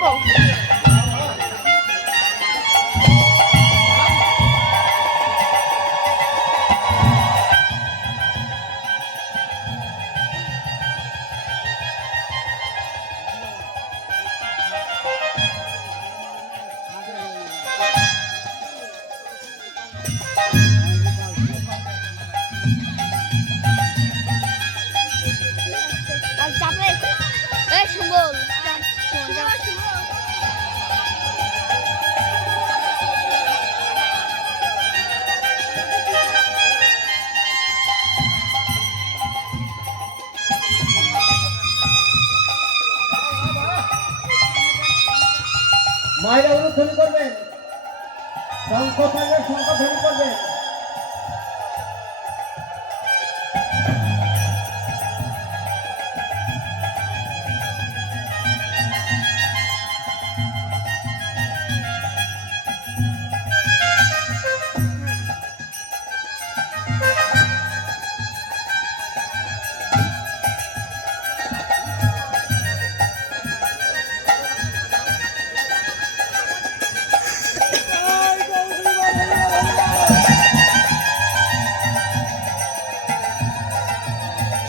থাকো। আর চাপে এই সুবল মায়েরা অনুধ্বনি করবেন, শঙ্খ থাকবে শঙ্খধ্বনি করবেন।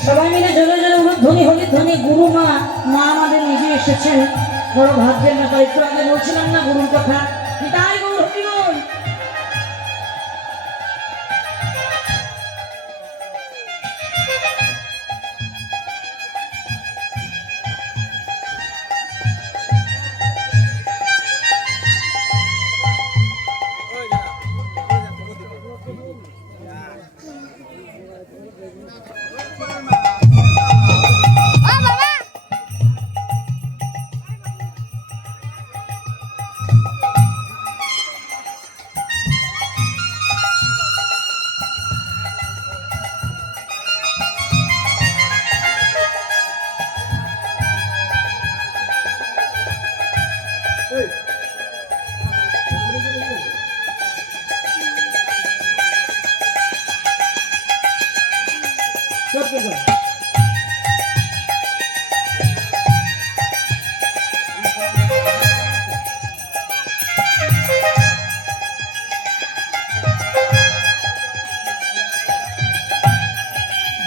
সবাই মিলে জোরে জোরে উলুধ্বনি হরিধ্বনি। গুরু মা মা আমাদের নিজে এসেছেন, বড় ভাগ্যের ব্যাপার। একটু আগে বলছিলাম না গুরুর কথা, তাই গৌর হরিবল।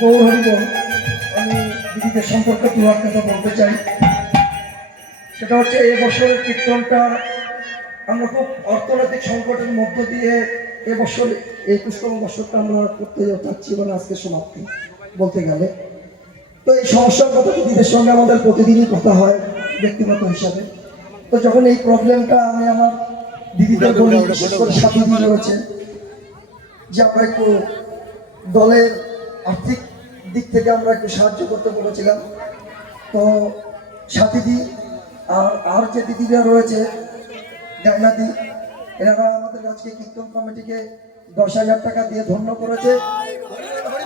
গৌর হরিবল, আমি দিদিদের সম্পর্কে দু এক কথা বলতে চাই। সেটা হচ্ছে এবছরের কীর্তনটা আমরা খুব অর্থনৈতিক সংকটের মধ্য দিয়ে এবছর 21তম বছরটা আমরা করতে যাচ্ছি, মানে আজকে সমাপ্তি বলতে গেলে। তো এই সমস্যার কথা দিদিদের সঙ্গে আমাদের প্রতিদিনই কথা হয় ব্যক্তিগত হিসাবে। তো যখন এই প্রবলেমটা আমি আমার দিদিদের বলি, বিশেষ করে সাথী দিদি রয়েছে, যে আমরা একটু দলের আর্থিক দিক থেকে আমরা একটু সাহায্য করতে বলেছিলাম। তো সাথীদি আর যে দিদিরা রয়েছে ডাইনাদি, এনারা আমাদের আজকে কীর্তন কমিটিকে 10,000 টাকা দিয়ে ধন্য করেছে।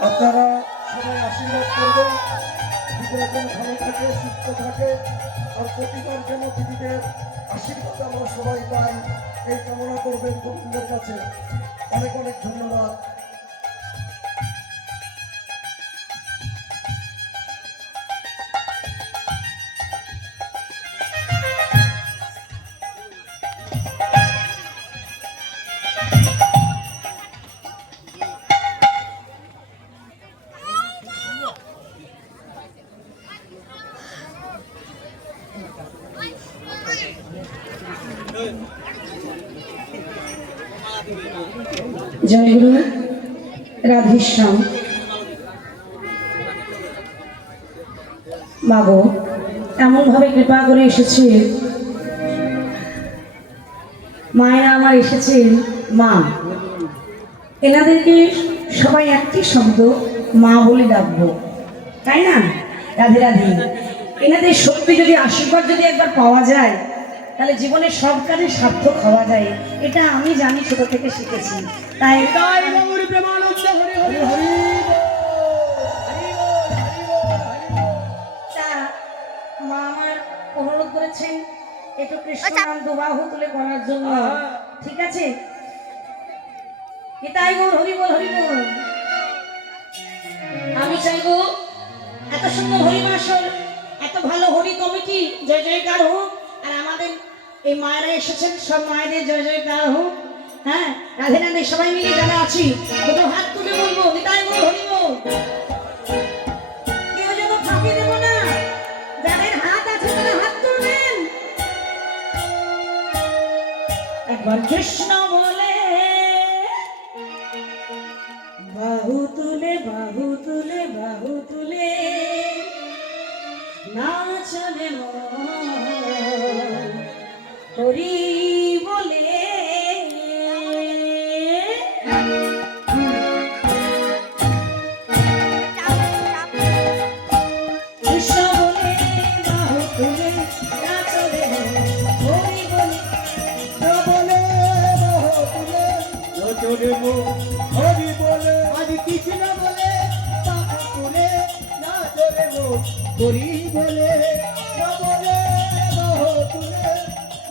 আপনারা সবাই আশীর্বাদ করবেন, দিদিরা যেন ভালো থাকে, সুস্থ থাকে, আর প্রতিবার যেন দিদিদের আশীর্বাদ আমরা সবাই পাই, এই কামনা করবেন গোবিন্দের কাছে। অনেক অনেক ধন্যবাদ। জয় গুরু, রাধেশ্যাম। মাগো এমন ভাবে কৃপা করে এসেছে, মায়েরা আমার এসেছে মা। এনাদেরকে সবাই একটি শব্দ মা বলে ডাকবো, তাই না? রাধে রাধে। এনাদের সত্যি যদি আশীর্বাদ যদি একবার পাওয়া যায়, তাহলে জীবনের সব কাজে সার্থক হওয়া যায়। এটা আমি জানি, ছোট থেকে শিখেছি। তাই মা আমার অনুরোধ করেছেন একটু কৃষ্ণ নাম দুবাহু তুলে করার জন্য, ঠিক আছে? তাই গৌর হরি বল, হরি বল। আমি চাইবো এত সুন্দর হরিবাসর, এত ভালো হরি কমিটি, জয় জয়কার হোক। আর আমার আমাদের এই মায়েরা এসেছেন, সব মায়েদের জয় জয়কার হোক। হ্যাঁ, রাধে রাধে সবাই মিলে যারা আছি দুটো হাত তুলে বলবো নিতাই গো হরি বল। কেউ যেন ফাঁকি দেবো না, যাদের হাত আছে তারা হাত তুলবেন। একবার কৃষ্ণ বলে বাহু তুলে বাহু তুলে বাহু তুলে নাচনে মন হরি বলে। কৃষ্ণ বলে বাহু তুলে নাচনে মন হরি বলে। বলে বাহু তুলে নচরে মন হরি বলে। আজ কৃষ্ণ বলে বাহু তুলে নাচরে মন হরি বলে। বলে বাহু তুলে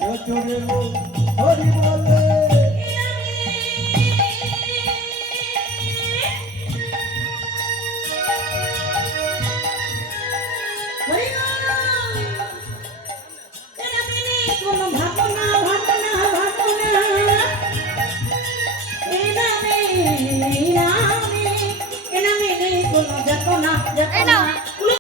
নচরে মন হরি বলে।